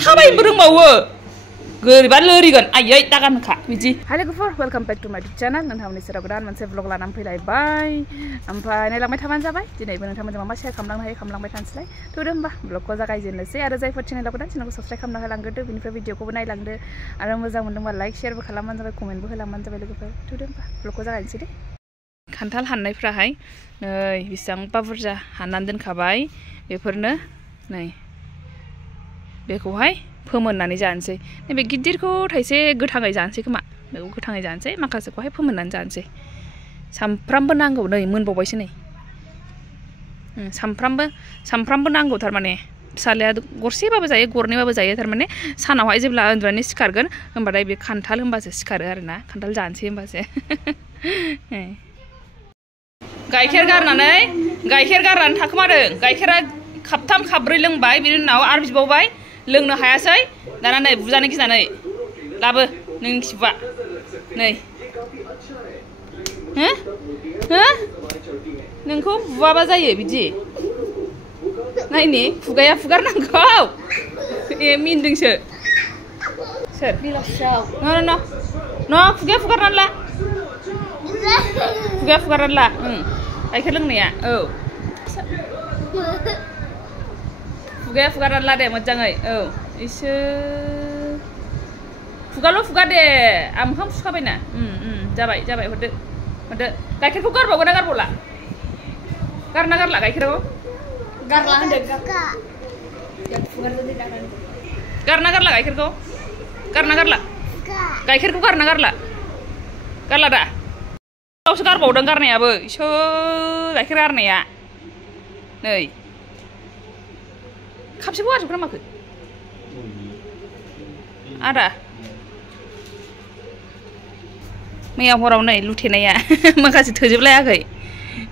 थाबायनोबो रोंबावो गोरिबा लोरिगोन आयै दागानखा बिदि हाय लोगोफोर वेलकाम बेक टु माय इउटुब चेनेल नोंथांमोननि सेराव गोदान मोनसे ब्लग लानानै फैलायबाय ओमफ्राय नायलांबाय थाबानो जाबाय दिनैबो नोंथांमोनजों मा शेयार खालामलांनो हायो खालामलांबाय थानोसैलाय थुदो होमबा ब्लगखौ जागायजेननोसै आरो जायफोर चेनेलाव गोदान चेनेलखौ साबस्क्राइब खालामना होलांग्रोदो बेनिफ्राय भिडिअखौबो नायलांदो आरो मोजां मोनदोंबा लाइक शेयारबो खालामबानो जाबाय कमेन्टबो होलांबानो जाबाय लोगोफोर थुदो होमबा ब्लगखौ जागायनोसै दे खान्थाल हाननायफ्राहाय नै बेसेबांबा बुरजा हाननानै दोनखाबाय बेफोरनो नै बेखौहाय फोमोननानै जानोसै नैबे गिदिरखौ थाइसे गोथाङै जानोसै खोमा बेखौ गोथाङै जानोसै माखासेखौहाय फोमोननानै जानोसै सामफ्रामबो नांगौ नै मोनबावबायसो नै सामफ्रामबो नांगौ थारमाने फिसालाया गरसेबाबो जायो गरनैबाबो जायो थारमाने सानावहाय जेब्ला उन्दुनानै सिखारगोन होमबाथाय बे खान्थाल होमबासो सिखारो आरोना खान्थाल जानोसै होमबासो गाइखेर गारनानै थाखोमादों गाइखेरा खाबथाम खाब्रै लोंबाय बिनि उनाव आरो बिबावबाय लोंनो हायासै दाना नै बुजानो गिनानै लाबो नोंनि खिबुआ नै हो नोंखौ बुवाबा जायो बिदि नायनि खुगाया फुगारनांगौ ए मिनदोंसो सोर न खुगाया फुगारनानै ला गाइखेर लोंनाया औ खुगाया फुगारनानै ला दे मोजाङै औ इसोर खुगाल' फुगा दे आं मोखां फुखाबायना जाबाय हरदो गाइखेरखौ गारबावगोन ना गारबावला गारना गारला गाइखेरखौ गारला होनदों गारना गारला गाइखेरखौ गारना गारला गाइखेरखौ गारना गारला गारला दा गावसो गारबावदों गारनायाबो इसोर गाइखेर गारनाया नै खाबसेखौ गारजोबखोना माखो आदा मैया हराव नै लुथेनाया माखासे थोजोबलायाखै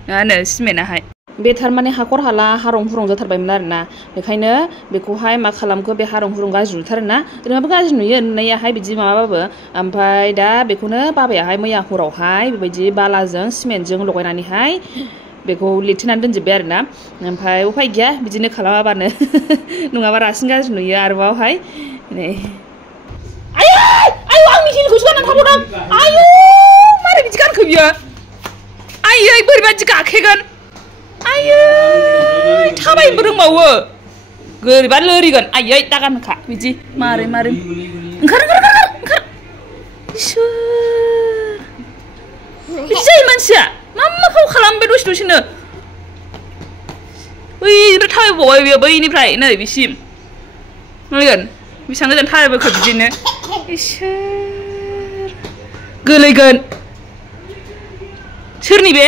मा होनो सिमेन्टआहाय बे थारमाने हाखर हाला हारं हुरं जाथारबायमोन आरोना बेखायनो बेखौहाय मा खालामखो बे हारं हुरं गाज्रि नुथारोना ओरैनोबो गाज्रि नुयो नुनायाहाय बिदि माबाबाबो ओमफ्राय दा बेखौनो बाबायाहाय मैया हरावहाय बेबायदि बालाजों सिमेन्टजों लगायनानैहाय बेखौ लिरथेनानै दोनजोब्बाय आरोना ओमफ्राय उफाय गैया बिदिनो खालामाबानो नङाबा रासिन गाज्रि नुयो आरोबावहाय नै आयौ आंनि हिलखौसो गाननानै थाबावदों आयौ मारै बिदि गानखो बियो आयै बोरैबादि गाखेगोन आयै थाबायनोबो रोंबावो गोरिबा लोरिगोन आयै दागानखा बिदि मारै ओंखार इसोर बिदि जायो मानसिया मा फाव खालामो बे दसेनो बै थाबायबावबाय बेयो बैनिफ्राय नै बिसिम नुगोन बेसेबां गोजान थाबायबोखो बिदिनो इसोर गोलैगोन सोरनि बे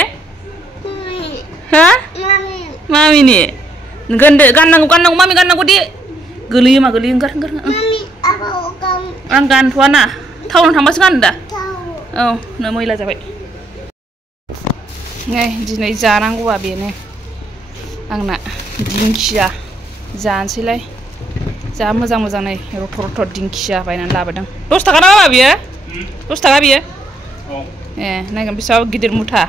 हा मामिनि गाननांगौ मामि गाननांगौ दे गोलैयो मा गोलैयो ओंखार आं गानथ'वा ना टाउनाव थांबासो गानो दा औ नो मैला जाबाय नै दिनै जानांगौआ बेनो आंना दिंखिया जानोसैलाय जा मोजां नै रथ' दिंखिया बायनानै लाबोदों 10 थाखा ना बियो 10 थाखा बियो ए नायगोन बेसेबां गिदिर मुथा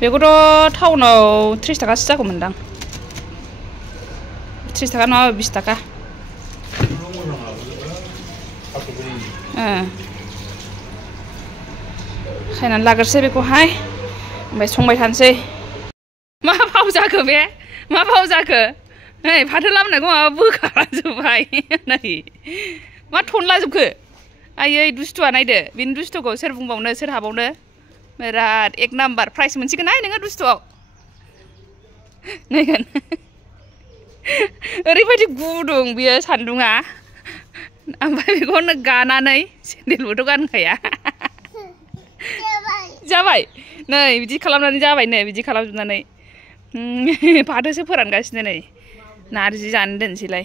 बेखौथ' टाउनाव 30 थाखासो जागौमोनदां 30 थाखा नङाबा 20 थाखा खायनानै लाग्रोसै बेखौहाय ओमफ्राय संबाय थानोसै मा फाव जाखो बे मा फाव जाखो नै फाथो लाबोनायखौ माबा बोखालाजोब्बाय नै मा थनलाजोबखो आयै दुस्थुआ नायदो बेनि दुस्थुखौ सोर बुंबावनो सोर हाबावनो बिराद 1 नाम्बार प्राइज मोनसिगोनहाय नोङो दुस्थुआव नायगोन ओरैबायदि गुदुं बियो सान्दुङा ओमफ्राय बेखौनो गानानै सेन्देलबोथ' गानखाया जाबाय नै बिदि खालामनानै जाबाय नै बिदि खालामजोबनानै फाथोसो फोरानगासिनो नै नारजि जानो दोनसैलाय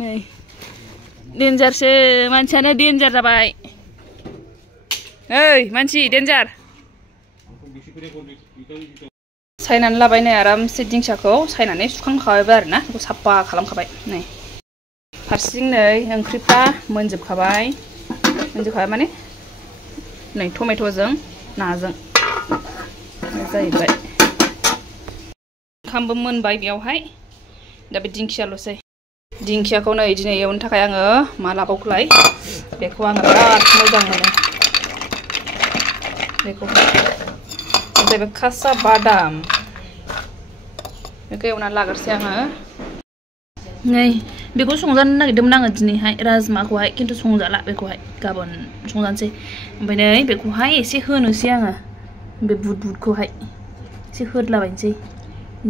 नै डेन्जारसो मानसियानो डेन्जार जाबाय ओइ मानसि डेन्जार सायनानै लाबाय नै आरामसे दिंखियाखौ सायनानै सुखांखाबायबो आरोना बेखौ साफा खालामखाबाय नै फारसेथिं नै ओंख्रिफ्रा मोनजोबखाबाय माने नै टमेट'जों नाजों जाहैबाय ओंखामबो मोनबाय बेयावहाय दा बे दिंखियाल'सै दिंखियाखौ नै दिनै एवनो थाखाय आङो मा लाबावखोलाय बेखौ आङो बिराद मोजां मोनो बेखौ जाहैबाय खासा बादाम बेखौ एवनानै लाग्रोसै आङो नै बेखौ संजानो नागिरदोंमोन आङो दिनैहाय राजमाखौहाय खिन्थु संजाला बेखौहाय गाबोन संजानोसै ओमफ्राय नै बेखौहाय एसे होनोसै आङो बे बुदखौहाय एसे होदलाबायनोसै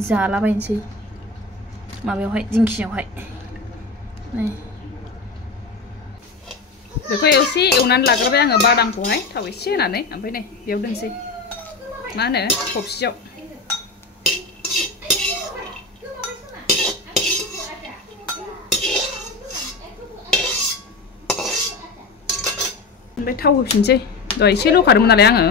जालाबायनोसै माबायावहाय दिंखियावहाय नै बेखौ एसे एवनानै लाग्रोबाय आङो बादामखौहाय थाव एसे होनानै ओमफ्राय नै बेयाव दोनसै मा होनो थबसियाव ओमफ्राय थाव होफिनसै दहाय एसे ल'खादोंमोन नालाय आङो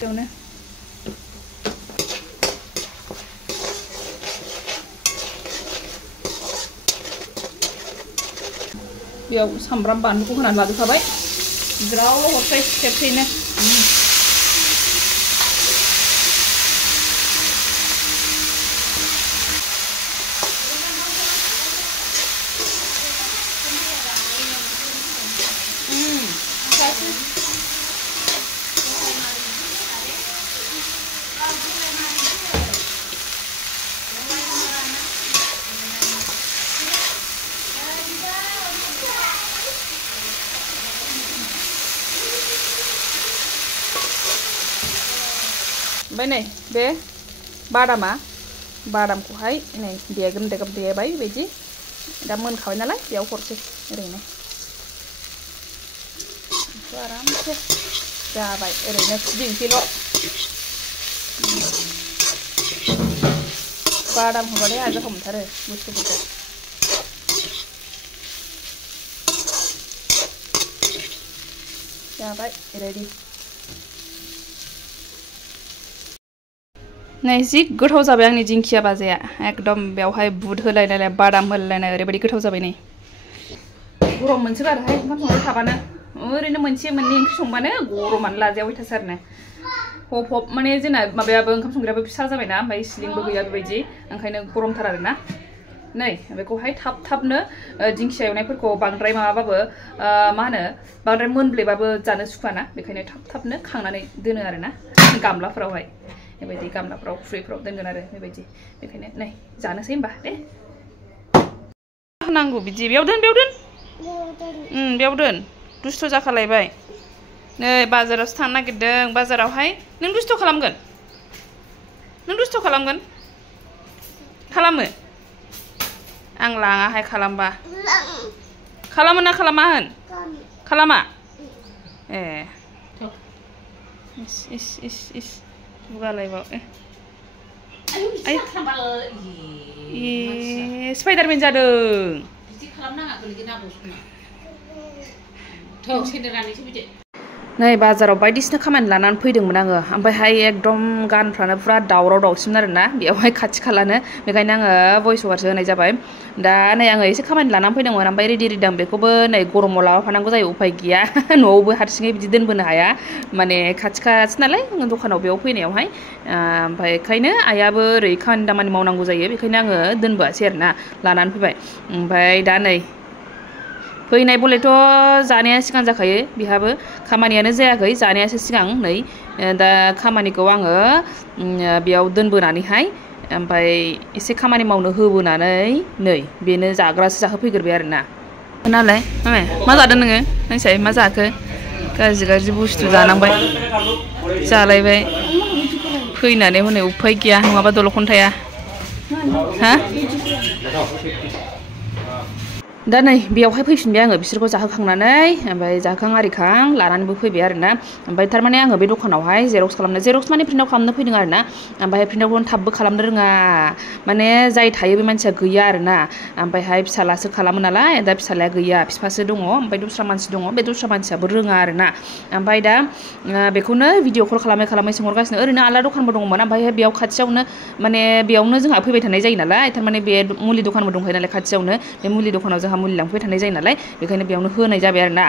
बेयावनो बेयाव सामब्राम बानलुखौ होनानै लाजोबखाबाय ज्रावल' हरसै खेबसेयैनो ओमफ्राय नै बे बादामखौहाय नै देबाय बेबायदि दा मोनखाबाय नालाय बेयाव हरसै ओरैनो आरामसे जाबाय ओरैनो फिदिंसैल' बादाम होबाथाय आरो गोथाव मोनथारो बुस्थुफोरखौ जाबाय रेडि नै जि गोथाव जाबाय आंनि दिंखिया भाजाया एकदम बेवहाय बुद होलायनाय बादाम होलायनाय ओरैबायदि गोथाव जाबाय नै गरम मोनसोगारोहाय ओंखाम संबाय थाबानो ओरैनो मोनसे मोननै ओंख्रि संबानो गरमानो लाजाया अयथासारनो हप हप माने जोंना माबायाबो ओंखाम संग्रायाबो फिसा जाबायना ओमफ्राय सिलिंबो गैया बेबायदि ओंखायनो गरमथार आरोना नै बेखौहाय थाबनो दिंखिया एवनायफोरखौ बांद्राय माबाबाबो मा होनो बांद्राय मोनब्लेबाबो जानो सुखुवाना बेखायनो थाबनो खांनानै दोनो आरोना गामलाफोरावहाय बेबायदि गामलाफ्राव खुरैफ्राव दोनगोन आरो बेबायदि बेखायनो नै जानोसै होमबा दे नांगौ बिदि बेयाव दोन दुस्थ' जाखालायबाय नै बाजारावसो थांनो नागिरदों बाजारावहाय नों दुस्थ' खालामगोन खालामो आं लाङाहाय खालामबा खालामो ना खालामा होन खालामा ए इस बुगालायबाव स्पाइडारमेन जादों नै बाजाराव बायदिसिना खामानि लानानै फैदोंमोन आङो ओमफ्रायहाय एकदम गानफ्रानो पुरा दावराव दावसिमोन आरोना बेयावहाय खाथि खालानो बेखायनो आङो भइस अभारसो होनाय जाबाय दा नै आङो एसे खामानि लानानै फैदोंमोन ओमफ्राय रेडि आं बेखौबो नै गरमाव लाबोफानांगौ जायो उफाय गैया न'आवबो हारसिङै बिदि दोनबोनो हाया माने खाथि नालाय दखानाव बेयाव फैनायावहाय ओमफ्राय बेखायनो आइयाबो ओरै खामानि दामानि मावनांगौ जायो बेखायनो आङो दोनबोआसै आरोना लानानै फैबाय ओमफ्राय दा नै फैनाय बलेथ' जानाया सिगां जाखायो बिहाबो खामानियानो जायाखै जानायासो सिगां नै दा खामानिखौ आङो बेयाव दोनबोनानैहाय ओमफ्राय एसे खामानि मावनो होबोनानै नै बेनो जाग्रासो जाहोफैग्रोबाय आरोना नालाय मा जादों नोङो नोंसाय मा जाखो गाज्रि बुस्थु जानांबाय जालायबाय फैनानै हनै उफाय गैया नङाबा दल'खौनो थाया हा दा नै बेयावहाय फैफिनबाय आङो बिसोरखौ जाहोखांनानै ओमफ्राय जाहोखां आरिखां लानानैबो फैबाय आरोना ओमफ्राय थारमाने आङो बे दखानावहाय जेरक्स खालामनो जेरक्स माने प्रिन्ट आउट खालामनो फैदों आरोना ओमफ्राय प्रिन्ट आउटखौ थाबबो खालामनो रोङा माने जाय थायो बे मानसिया गैया आरोना ओमफ्रायहाय फिसालासो खालामो नालाय दा फिसालाया गैया बिफासो दङ ओमफ्राय दस्रा मानसि दङ बे दस्रा मानसियाबो रोङा आरोना ओमफ्राय दा बेखौनो भिडिअ कल खालामै सोंहरगासिनो ओरैनो आलादा दखानबो दङमोन ओमफ्राय बेयाव खाथियावनो माने बेयावनो जोंहा फैबाय थानाय जायो नालाय थारमाने बे मुलि दखानबो दंखायो नालाय खाथियावनो बे मुलि दखानाव जोंहा मुलि लांफैबाय थानाय जायो नालाय बेखायनो बेयावनो होनाय जाबाय आरोना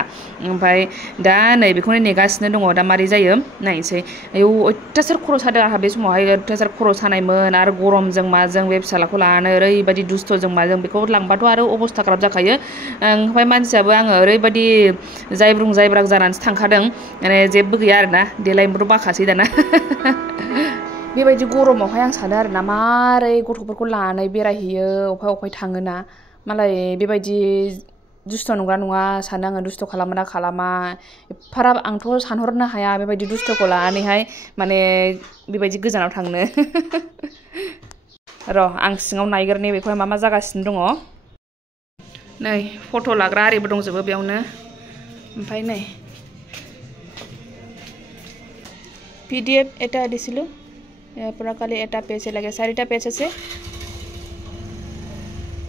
ओमफ्राय दा नै बेखौनो नेगासिनो दङ दा मारै जायो नायनोसै आयौ अयथासार खर' सादों आंहा बे समावहाय अयथासार खर' सानायमोन आरो गरमजों माजों बे फिसालाखौ लानानै ओरैबायदि दुस्थ'जों माजों बेखौ लांबाथ' आरो अबस्था खाराब जाखायो ओमफ्राय मानसियाबो आङो ओरैबायदि जायब्रुं जायब्रां जानानैसो थांखादों माने जेबो गैया आरोना देलायनोबोथ' बाखासै दाना बेबायदि गरमावहाय आं सानो आरोना मारै गथ'फोरखौ लानानै बेरायहैयो अफाय थाङोना मालाय बेबायदि दुस्थ' नंगौना नङा सानो आङो दुस्थ' खालामो ना खालामा एफाराब आंथ' सानहरनो हाया बेबायदि दुस्थ'खौ लानानैहाय माने बेबायदि गोजानाव थांनो र' आं सिङाव नायग्रोनि बेखौहाय मा जागासिनो दङ नै फट' लाग्रा आरिबो दंजोबो बेयावनो ओमफ्राय नै PDF এটা দিছিলো পুরা কালি এটা পেজ লাগে 4টা পেজ আছে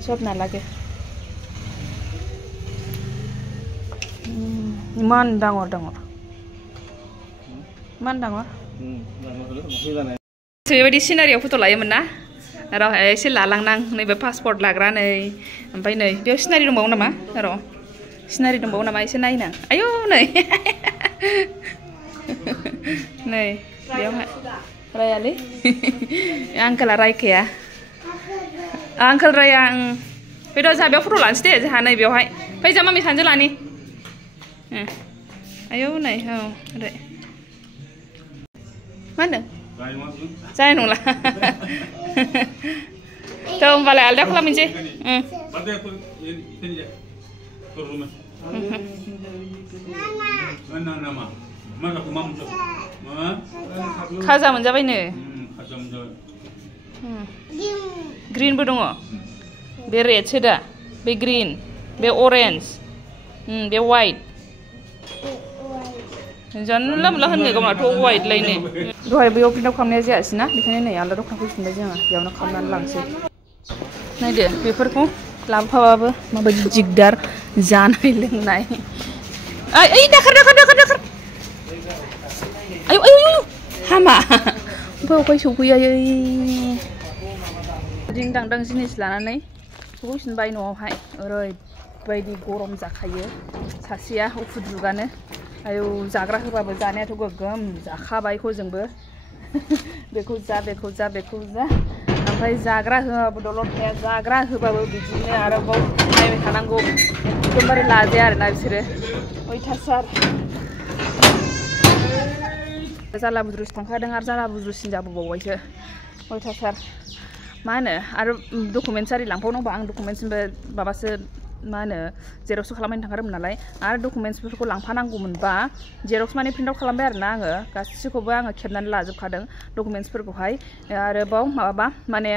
সব না লাগে ইমান ডাঙৰ बेबायदि सिनारियाव फट' लायोमोन ना र' एसे लालांनां नैबे पासपर्ट लाग्रा नै ओमफ्राय नै बेयाव सिनारि दंबावो नामा र' सिनारि दंबावो नामा एसे नायनां आयौ नै नै बेयावहाय रायालै आंकोला रायखाया आंकोल राया फैद' जोंहा बेयाव फट' लानोसै दे जोंहा नै बेयावहाय फै जा मामि सानैजों लानि आयौ नै औ ओरै मा होनदों जानाय नंला थ' होमबालाय आलदा खालामनोसै खाजा मोनजाबायनो ग्रिनबो दङ बे रेडसो दा बे ग्रिन बे अरेन्ज बे वाइट जानला मोनला होननो गावनाथ' वाइट लायनो दहाय बैयाव प्रिन्ट आउट खालामनाया जायासैना बेखायनो नै आलदा दखानाव फैफिनबाय जोङो बेयावनो खालामनानै लांसै नायदो बेफोरखौ लाबोफाबाबो माबायदि दिगदार जानाय लोंनाय ओइ दाखार आयौ हामा ओमफ्राय अखाय सौफैयायै दिं दांदां जिनिस लानानै सौफैफिनबाय न'आवहाय ओरैबायदि गरम जाखायो सासेया उफुद्रुगानो आयौ जाग्रा होबाबो जानायाथ' गोगोम जाखाबाय हजोंबो बेखौ जा ओमफ्राय जाग्रा होबाबो दलद थाया जाग्रा होबाबो बिदिनो आरोबाव नायबाय थानांगौ एकदमबारे लाजाया आरोना बिसोरो अयथासार जाला बुद्रुसो थांखादों आरो जाला बुद्रुसिन जाबोबावबायसो अयथासार मा होनो आरो डकुमेन्टस आरि लांफावनांगौ आं डकुमेन्टसनिबो माबासो मा होनो जेरक्स खालामनानै थांखादोंमोन नालाय आरो डकुमेन्टसफोरखौ लांफानांगौमोनबा जेरक्स माने प्रिन्ट आउट खालामबाय आरोना आङो गासिखौबो आङो खेबनानै लाजोबखादों डकुमेन्टसफोरखौहाय आरोबाव माबाबा माने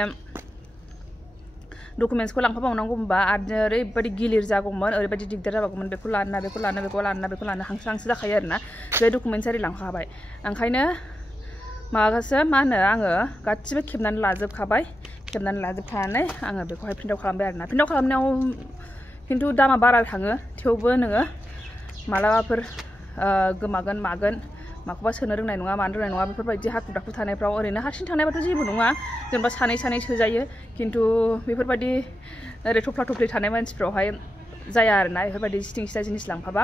डकुमेन्टसखौ लांफाबावनांगौमोनबा आरो ओरैबायदि गिलिर जागौमोन ओरैबायदि दिगदार जाबावगौमोन बेखौ लानो हांसो हांसो जाखायो आरोना बे डकुमेन्टस आरि लांफाबाय ओंखायनो माबासो मा होनो आङो गासिबो खेबनानै लाजोबखानानै आङो बेखौहाय प्रिन्ट आउट खालामबाय आरोना प्रिन्ट आउट खालामनायाव खिन्थु दामा बारा थाङो थेवबो नोङो मालाबाफोर गोमागोन मागोन माखौबा सोनो रोंनाय नङा मानो रोंनाय नङा बेफोरबायदि हाखु दाखु थानायफ्राव ओरैनो हारसिं थानायबाथ' जेबो नङा जेनेबा सानै सोजायो खिन्थु बेफोरबायदि ओरै थफ्ला थफ्लि थानाय मानसिफ्रावहाय जाया आरोना बेफोरबायदि सिथिं सिथा जिनिस लांफाबा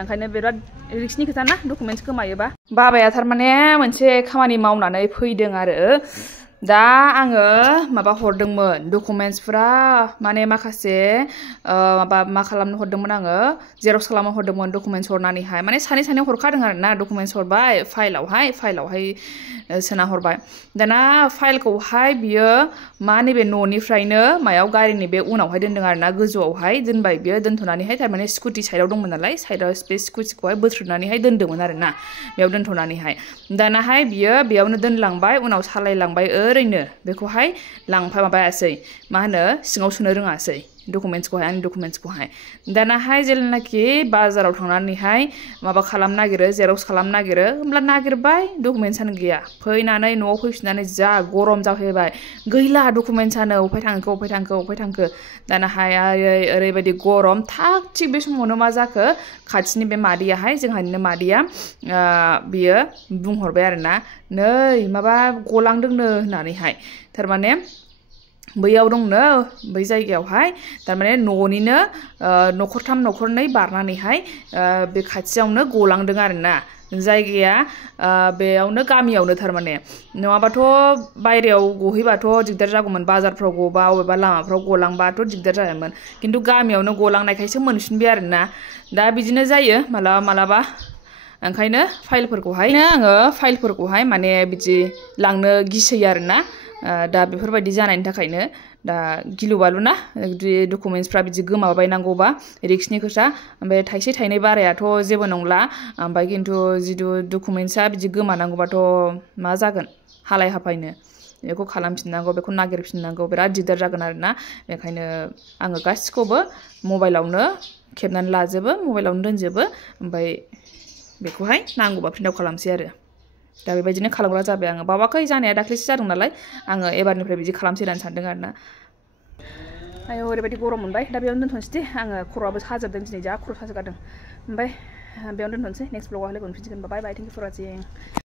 ओंखायनो बिराद रिक्सनि खोथा ना डकुमेन्टस गोमायोबा बाबाया थारमाने मोनसे खामानि मावनानै फैदों आरो दा आङो माबा हरदोंमोन डकुमेन्टसफोरा माने माखासे मा खालामनो हरदोंमोन आङो जेरक्स खालामनो हरदोंमोन डकुमेन्टस हरनानैहाय माने सानै हरखादों आरोना डकुमेन्टस हरबाय फाइलावहाय सोना हरबाय दाना फाइलखौहाय बियो मा नैबे न'निफ्रायनो मायाव गारिनि बे उनावहाय दोनदों आरोना गोजौआवहाय दोनबाय बियो दोनथ'नानैहाय थारमाने स्कुटि साइडआव दंमोन नालाय साइडआव बे स्कुटिखौहाय बोथ्रोदनानैहाय दोनदोंमोन आरोना बेयाव दोनथ'नानैहाय दानाहाय बियो बेयावनो दोनलांबाय उनाव सालायलांबाय ओरैनो बेखौहाय माबायासै मा होनो सिङाव सोनो रोङासै डकुमेन्ट्सखौहाय आंनि डकुमेन्ट्सखौहाय दानाहाय जेलानाखि बाजाराव थांनानैहाय माबा खालामनो नागिरो जेरक्स खालामनो नागिरो होमब्ला नागिरबाय डकुमेन्ट्सआनो गैया फैनानै न'आव फैफिननानै जा गरम जाफैबाय गैला डकुमेन्ट्सआनो अफाय थांखो दानाहाय ओरैबायदि गरम थाग थिग बे समावनो मा जाखो खाथिनि बे मादैयाहाय जोंहानिनो मादैया बियो बुंहरबाय आरोना नै माबा गलांदोंनो होननानैहाय थारमाने बैयाव दंनो बै जायगायावहाय थारमाने न'निनो न'खरथाम न'खरनै बारनानैहाय बे खाथियावनो गलांदों आरोना जायगाया बेयावनो गामियावनो थारमाने नङाबाथ' बायरायाव गहैबाथ' दिगदार जागौमोन बाजारफ्राव गबा अबेबा लामाफ्राव गलांबाथ' दिगदार जायोमोन खिन्थु गामियावनो गलांनायखायसो मोनफिनबाय आरोना दा बिदिनो जायो मालाबा ओंखायनो फाइलफोरखौहाय माने बिदि लांनो गिसोयो आरोना दा बेफोरबायदि जानायनि थाखायनो दा गिलु बालुना डकुमेन्ट्सफ्रा बिदि गोमाबायनांगौबा रिक्सनि खोथा ओमफ्राय थाइसे थाइनै बारायाथ' जेबो नंला ओमफ्राय खिन्थु जिथु डकुमेन्ट्सआ बिदि गोमानांगौबाथ' मा जागोन हालाय हाफायनो बेखौ खालामफिननांगौ बेखौ नागिरफिननांगौ बिराद दिगदार जागोन आरोना बेखायनो आङो गासिखौबो मबाइलावनो खेबनानै लाजोबो मबाइलावनो दोनजोबो ओमफ्राय बेखौहाय नांगौबा प्रिन्ट आउट खालामसै आरो दा बेबायदिनो खालामग्रा जाबाय आङो बावाखै जानाया दाख्लैसो जादों नालाय आङो एबारनिफ्राय बिदि खालामसै होननानै सानदों आरोना आयौ ओरैबायदि गरम मोनबाय दा बेयावनो दोनथ'नोसै दे आङो खर'आबो साजोबदों दिनै जा खर' साजोबगारदों ओमफ्राय बेयावनो दोनथ'नोसै नेक्स्ट ब्लगाव लोगो मोनफिनसिगोन बाय बाय थेंक इउ फर वाचिं